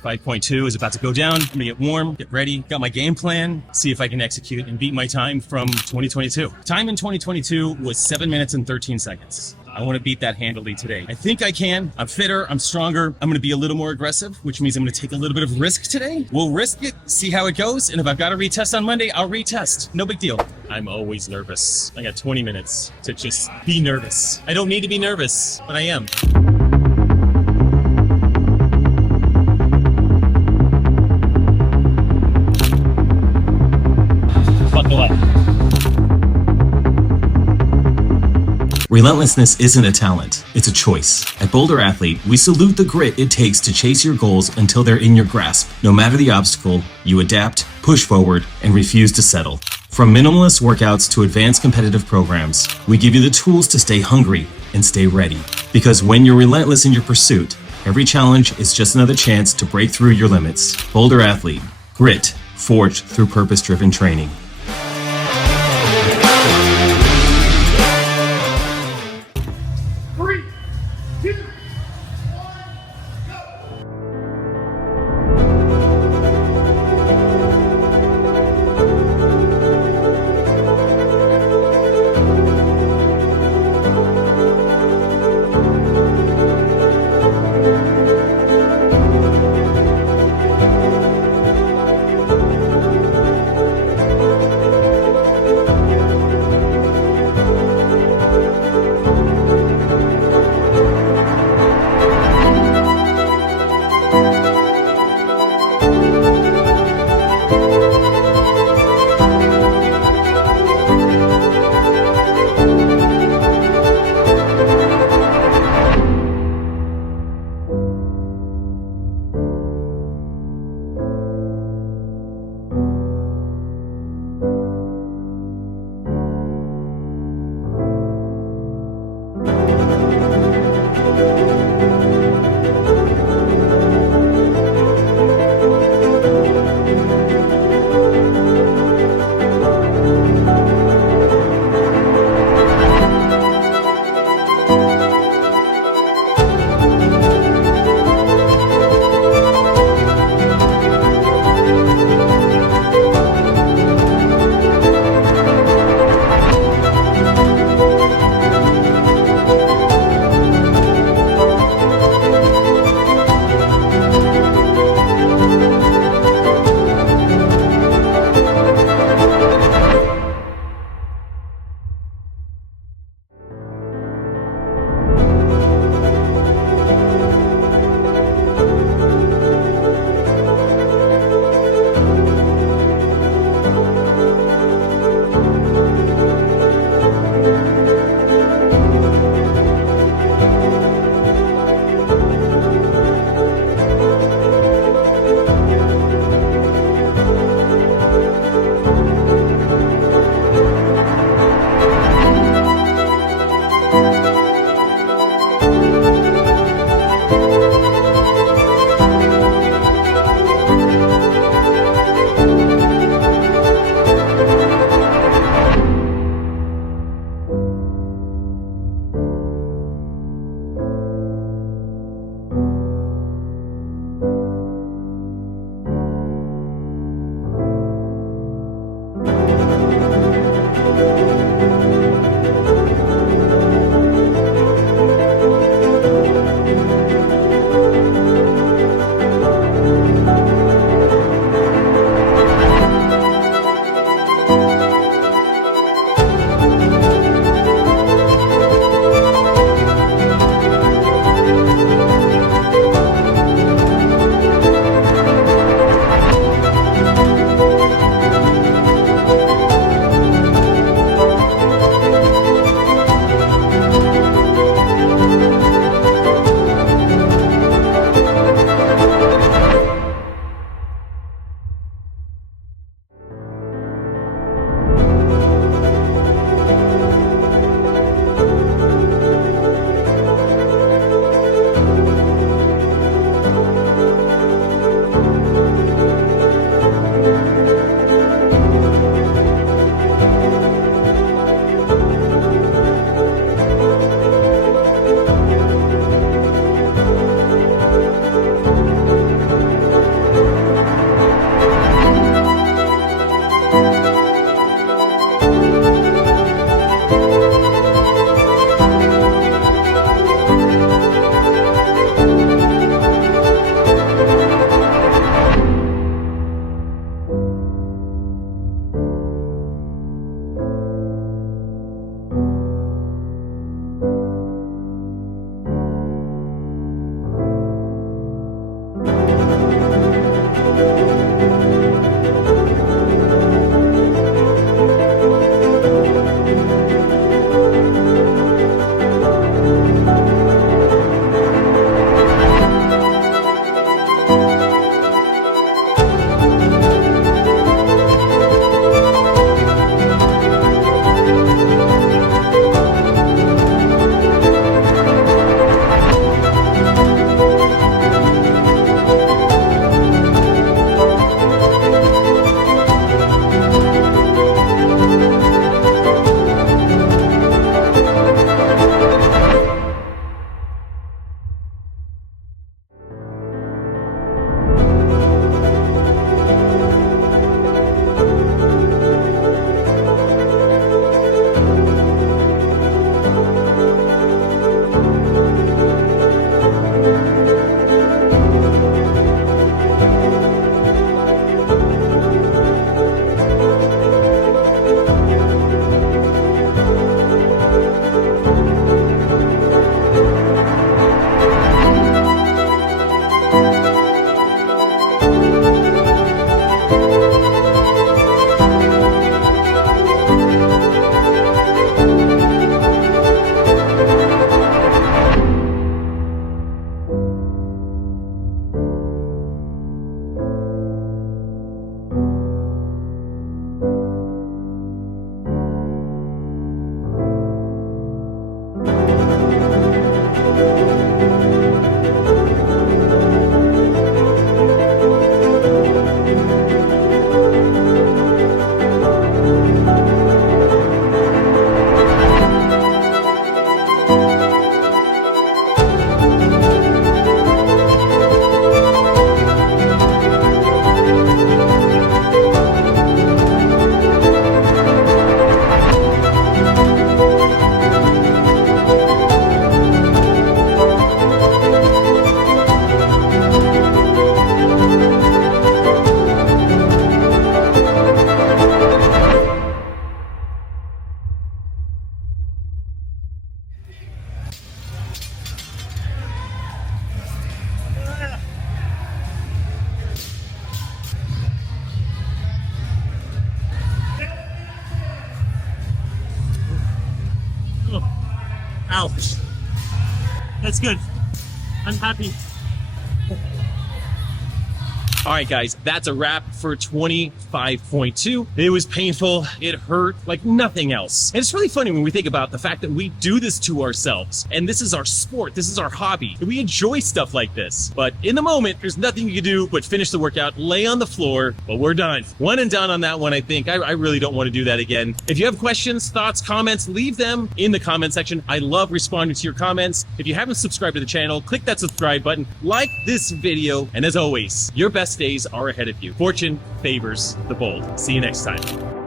25.2 is about to go down. I'm gonna get warm, get ready, got my game plan, see if I can execute and beat my time from 2022. Time in 2022 was 7 minutes and 13 seconds. I want to beat that handily today. I think I can. I'm fitter. I'm stronger. I'm going to be a little more aggressive, which means I'm going to take a little bit of risk today. We'll risk it, see how it goes. And if I've got to retest on Monday, I'll retest. No big deal. I'm always nervous. I got 20 minutes to just be nervous. I don't need to be nervous, but I am. Buckle up. Relentlessness isn't a talent, it's a choice. At Boulder Athlete, we salute the grit it takes to chase your goals until they're in your grasp. No matter the obstacle, you adapt, push forward, and refuse to settle. From minimalist workouts to advanced competitive programs, we give you the tools to stay hungry and stay ready. Because when you're relentless in your pursuit, every challenge is just another chance to break through your limits. Boulder Athlete, grit forged through purpose-driven training. Ouch. That's good. I'm happy. All right, guys, that's a wrap for 25.2. It was painful. It hurt like nothing else. And it's really funny when we think about the fact that we do this to ourselves. And this is our sport. This is our hobby. We enjoy stuff like this. But in the moment, there's nothing you can do but finish the workout, lay on the floor, but we're done. One and done on that one, I think. I really don't want to do that again. If you have questions, thoughts, comments, leave them in the comment section. I love responding to your comments. If you haven't subscribed to the channel, click that subscribe button, like this video, and as always, your best days are ahead of you. Fortune favors the bold. See you next time.